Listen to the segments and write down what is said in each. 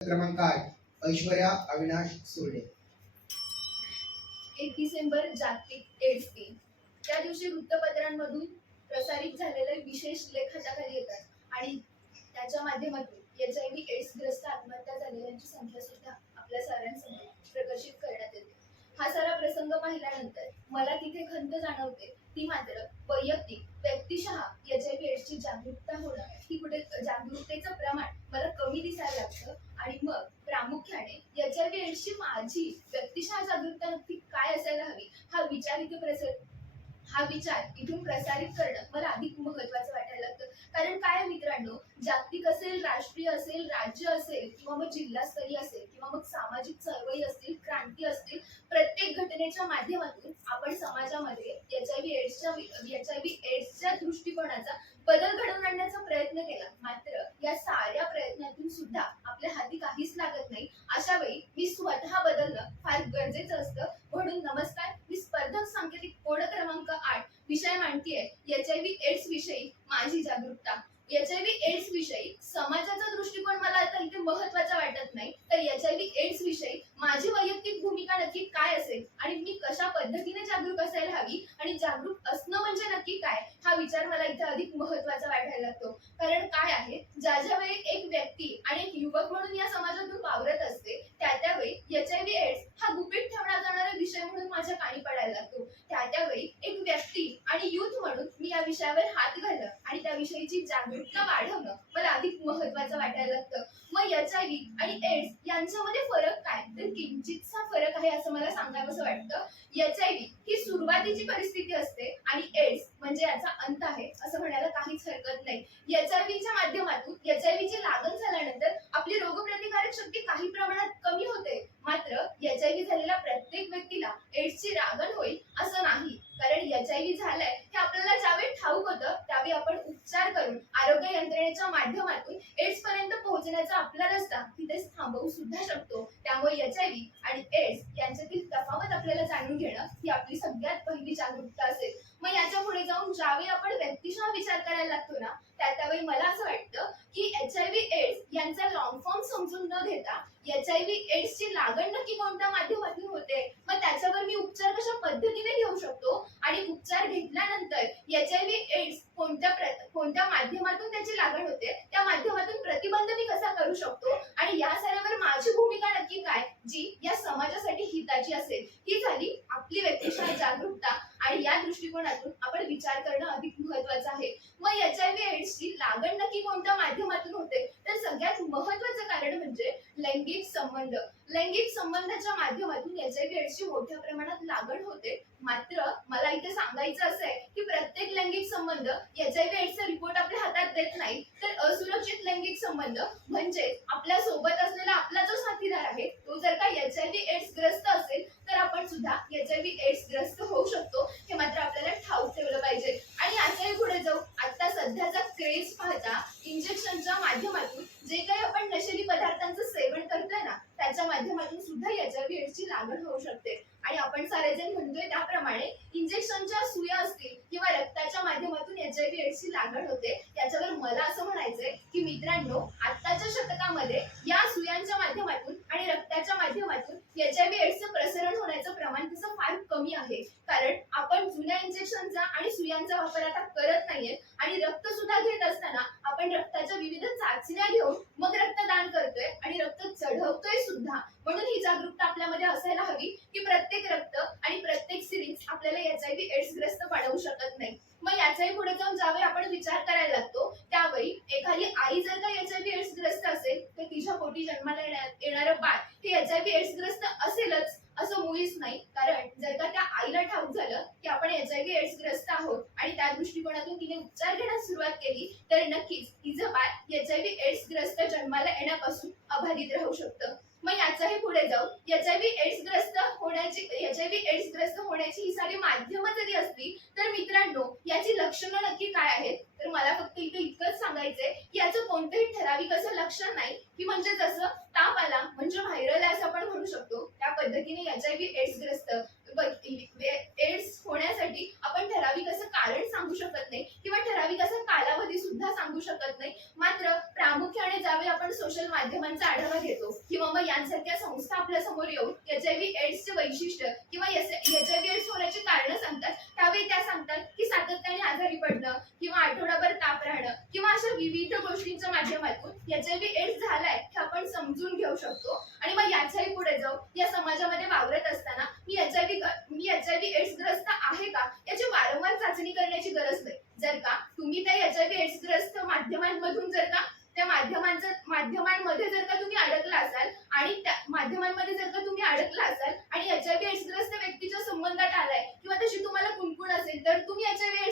क्रमांक 8 ऐश्वर्या अविनाश सुर्डे. 1 डिसेंबर जागतिक एड्स दिन. त्या दिवशी वृत्तपत्रांमधून प्रसारित झालेले विशेष लेख हाताखाली येतात आणि त्याच्या माध्यमातून HIV एड्सग्रस्त आत्महत्या झालेल्यांची संख्या सुद्धा आपल्या साऱ्यांसमोर प्रकाशित करण्यात येते. हा सारा प्रसंग पाहिल्यानंतर मला तिथे खंत जाणवते, ती मात्र वैयक्तिक व्यक्तिशः HIV एड्सची जागरूकता होणं, ही कुठे जागरूकतेचं प्रमाण मला कमी दिसायला लागतं. आणि मग प्रामुख्याने HIV एड्सची माझी व्यक्तिशः जागरूकता नक्की काय असायला हवी, हा विचार इथून प्रसारित करणं मला अधिक महत्वाचं वाटायला लागतं. कारण काय मित्रांनो, जागतिक असेल, राष्ट्रीय असेल, राज्य असेल, किंवा मग जिल्हास्तरीय असेल, किंवा मग सामाजिक चळवळी असतील, क्रांती असतील, प्रत्येक घटनेच्या माध्यमातून आपण समाजामध्ये HIV एड्सच्या दृष्टिकोनाचा बदल घडवून आणण्याचा प्रयत्न केला. मात्र या साऱ्या प्रयत्नातून सुद्धा आपल्या हाती काहीच लागत नाही. अशा वेळी मी स्वतः बदलणं फार गरजेचं असतं. म्हणून नमस्कार, मी स्पर्धक सांकेतिक कोड क्रमांक 8 विषय मांडतीये HIV एड्स विषयी माझी जागरूकता. HIV एड्स विषयी समाजाचा दृष्टिकोन मला आता इथे महत्वाचा वाटत नाही, तर HIV एड्स विषयी माझी वैयक्तिक भूमिका नक्की काय असेल आणि मी कशा पद्धतीने जागरूक असायला हवी आणि जागरूक असणं म्हणजे नक्की काय, हा विचार मला इथे अधिक महत्वाचा वाटायला लागतो. कारण काय आहे, ज्या वेळी एक व्यक्ती आणि एक युवक म्हणून या समाजातून वावरत असते, त्यावेळी HIV एड्स हा गुपित ठेवला जाणारा विषय म्हणून माझ्या कानी पडायला लागतो. त्यावेळी एक व्यक्ती आणि युथ म्हणून मी या विषयावर हात घालणं आणि त्याविषयीची जागरूकता वाढवणं मला अधिक महत्वाचं वाटायला लागतं. मग HIV आणि एड्स यांच्यामध्ये फरक काय, तर किंचितसा फरक आहे असं मला सांगावंसं वाटतं. HIV ही सुरुवातीची परिस्थिती असते आणि एड्स म्हणजे याचा अंत आहे असं म्हणायला काहीच हरकत नाही. HIVच्या माध्यमातून HIVची लागण झाल्यानंतर आपली रोगप्रतिकारक शक्ती काही प्रमाणात कमी होते. मात्र HIV झालेल्या प्रत्येक व्यक्तीला एड्सची लागण होईल असं नाही. कारण HIV झालंय हे आपल्याला ज्यावेळी ठाऊक होतं, त्यावेळी आपण उपचार करून आरोग्य यंत्रणेच्या माध्यमातून एड्स पर्यंत पोहोचण्याचा आपला रस्ता तिथेच थांबवू सुद्धा शकतो. त्यामुळे HIV आणि एड्स यांच्यातील तफावत आपल्याला जाणून घेणं ही आपली सगळ्यात पहिली जागरूकता असेल. मग याच्या पुढे जाऊन ज्यावेळी आपण व्यक्तिशः विचार करायला लागतो ना, त्यावेळी मला असं वाटतं की HIV एड्स यांचा लॉंग फॉर्म समजून न घेता HIV एड्सची लागण नक्की कोणत्या माध्यमातून होते, मग त्याच्यावर मी उपचार कशा पद्धतीने घेऊ शकतो आणि उपचार घेतल्यानंतर HIV एड्स कोणत्या माध्यमातून त्याची लागण होते, त्या माध्यमातून प्रतिबंध मी कसा करू शकतो आणि या साऱ्यावर माझी भूमिका नक्की काय, जी या समाजासाठी हिताची असेल, ही झाली आपली व्यक्तिशः जागरूकता. आणि या दृष्टिकोनातून आपण विचार करणं अधिक महत्वाचं आहे. मग HIV एड्सची लागण नक्की कोणत्या माध्यमातून होते, तर सगळ्यात महत्वाचं कारण म्हणजे लैंगिक संबंध. लैंगिक संबंधाच्या माध्यमातून HIV एड्सची मोठ्या प्रमाणात लागण होते. मात्र मला इथे सांगायचं असं आहे की प्रत्येक लैंगिक संबंध HIV एड्सचा रिपोर्ट आपल्या हातात देत नाही. तर असुरक्षित लैंगिक संबंध म्हणजे आपल्या सोबत असलेला आपला जो साथीदार आहे, तो जर का HIV एड्स ग्रस्त असेल, तर आपण सुद्धा HIV एड्स ग्रस्त होऊ शकतो. हे मात्र आपल्याला ठाऊक ठेवलं पाहिजे. आणि याच्याही पुढे जाऊ, आता सध्याचा क्रेज पाहता इंजेक्शनच्या माध्यमातून जे काही आपण नशेली पदार्थांचं सेवन करतोय ना, त्याच्या माध्यमातून सुद्धा HIV एड्सची लागण होऊ शकते. आणि आपण सारेजण म्हणतोय त्याप्रमाणे इंजेक्शनच्या सुया असतील किंवा रक्ताच्या माध्यमातून HIV एड्सची लागण होते. त्याच्यावर मला असं म्हणायचंय की मित्रांनो, आत्ताच्या शतकामध्ये या सुयांच्या माध्यमातून आणि रक्ताच्या माध्यमातून HIV एड्सचं प्रसरण होण्याचं प्रमाण तसं फार कमी आहे. कारण आपण जुन्या इंजेक्शनचा आणि सुयांचा वापर आता करत नाहीये आणि रक्त सुद्धा घेत असताना आपण रक्ताच्या विविध चाचण्या घेऊन मग रक्तदान करतोय आणि रक्त चढवतोय सुद्धा. म्हणून ही जागरूकता आपल्यामध्ये असायला हवी की प्रत्येक रक्त आणि प्रत्येक सिरिंज आपल्याला HIV एड्स ग्रस्त बनवू शकत नाही. मग याचाही पुढे जाऊन ज्यावेळी आपण विचार करायला लागतो, त्यावेळी एखादी आई जर का HIV एड्स ग्रस्त असेल, तर तिच्या पोटी जन्माला येणारं बाळ हे HIV एड्स ग्रस्त असेलच असं मुळीच नाही. कारण जर का त्या आईला ठाऊक झालं की आपण HIV एड्स ग्रस्त आहोत आणि त्या दृष्टिकोनातून तिने उपचार घेण्यास सुरुवात केली, तर नक्कीच तिचं बाळ HIV एड्स ग्रस्त जन्माला येण्यापासून अबाधित राहू शकतं. मग याचाही पुढे जाऊ, HIV एड्स ग्रस्त होण्याची ही सारी माध्यमं जरी असली, तर मित्रांनो याची लक्षणं नक्की काय आहेत, तर मला फक्त इथे इतकंच सांगायचंय की याचं कोणतंही ठराविक असं लक्षण नाही की म्हणजे जसं ताप आला म्हणजे व्हायरल आहे असं आपण म्हणू शकतो, त्या पद्धतीने HIV एड्स ग्रस्त एड्स होण्यासाठी आपण ठराविक असं कारण सांगू शकत नाही किंवा ठराविक असं कालावधी सुद्धा सांगू शकत नाही. मात्र प्रामुख्याने ज्या ज्यावेळी आपण सोशल माध्यमांचा आढावा घेतो किंवा मग यांसारख्या संस्था आपल्या समोर येऊन एचआयव्ही एड्सचे वैशिष्ट्य किंवा एचआयव्ही एड्स होण्याची कारणं सांगतात, त्यावेळी त्या सांगतात की सातत्याने आजारी पडणं किंवा आठवडाभर ताप राहणं किंवा अशा विविध गोष्टींच्या माध्यमातून एचआयव्ही एड्स झालाय हे आपण समजून घेऊ शकतो. आणि मग याच्याही पुढे जाऊ या समाजामध्ये वावरत असताना मी एचआयव्ही एड्स ग्रस्त आहे का याची वारंवार चाचणी करण्याची गरज नाही. जर का तुम्ही त्या एचआयव्ही एड्स ग्रस्त माध्यमांमधून जर का त्या माध्यमांमध्ये जर का तुम्ही अडकला असाल आणि त्या माध्यमांमध्ये जर का तुम्ही अडकला असाल आणि एचआयव्ही एड्स ग्रस्त व्यक्तीच्या संबंधात आलाय किंवा तशी तुम्हाला कुणकुण असेल तर तुम्ही एचआयव्ही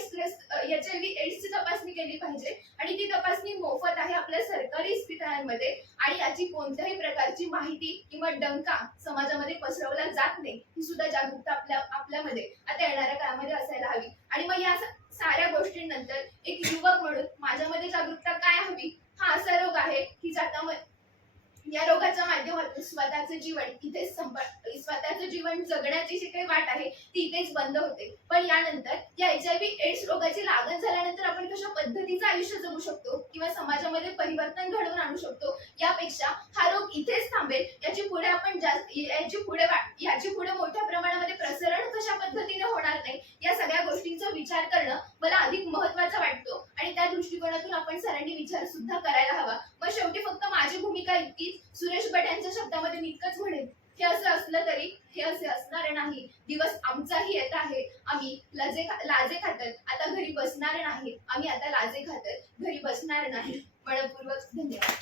एड्सची तपासणी केली पाहिजे. आणि ती तपासणी मोफत आहे आपल्या सरकारी इस्पितळांमध्ये आणि याची कोणत्याही प्रकारची माहिती किंवा डंका समाजामध्ये पसरवला जात नाही. ही सुद्धा जागरूकता आपल्यामध्ये आता येणाऱ्या काळामध्ये असायला हवी. आणि मग या साऱ्या गोष्टींनंतर एक युवक म्हणून माझ्यामध्ये जागरूकता काय हवी? हा असा रोग आहे की या रोगाच्या माध्यमातून स्वतःचं जीवन जगण्याची जी काही वाट आहे ती इथेच बंद होते. पण यानंतर या एचआयव्ही एड्स रोगाची लागण झाल्यानंतर आपण कशा पद्धतीचं आयुष्य जगू शकतो किंवा समाजामध्ये परिवर्तन घडवून आणू शकतो यापेक्षा हा रोग इथेच थांबेल याची पुढे मोठ्या प्रमाणामध्ये प्रसारण कशा पद्धतीने होणार नाही या सगळ्या गोष्टींचा विचार करणं मला अधिक महत्त्वाचं वाटतो. आणि त्या दृष्टिकोनातून आपण सरांनी विचार सुद्धा करायला हवा. मग शेवटी फक्त माझी भूमिका इतकीच. सुरेश भट यांच्या शब्दामध्ये मी इतकंच म्हणेन, हे असं असलं तरी हे असे असणार नाही. दिवस आमचाही येत आहे. आम्ही लाजे खातर आता घरी बसणार नाही. आम्ही आता लाजे खातर घरी बसणार नाही. मनपूर्वक धन्यवाद.